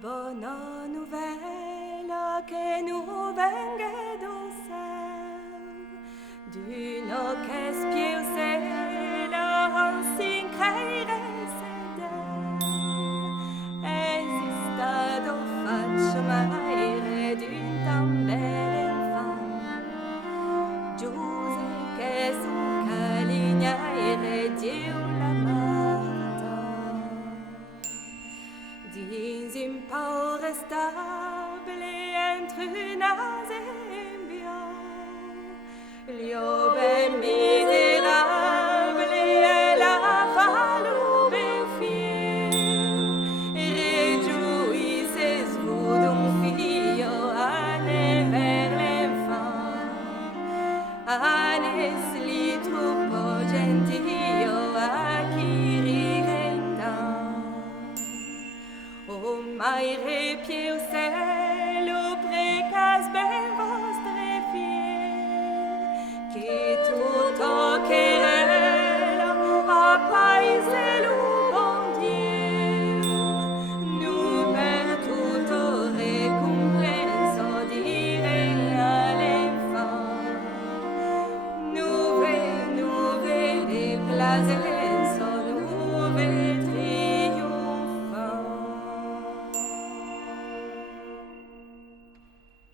Buona novella che nu venga do céu d'una che spiusela sin creire sedel esistado faccio maire d'un tan bel enfant Giuse che sun calignaire Dieu la marta Dins un pauvre stable entre un as et un bion L'iobe misérable et la faloube fière Réjouissez-vous d'un fille allez vers l'enfant Allez li troupeau gentio acquiriren O maire più cielo precas ben vostre fier che tutto querela a paese lo bon Dieu nous per tutto recompenso dire à l'enfant nous ve de plaisir so nous ve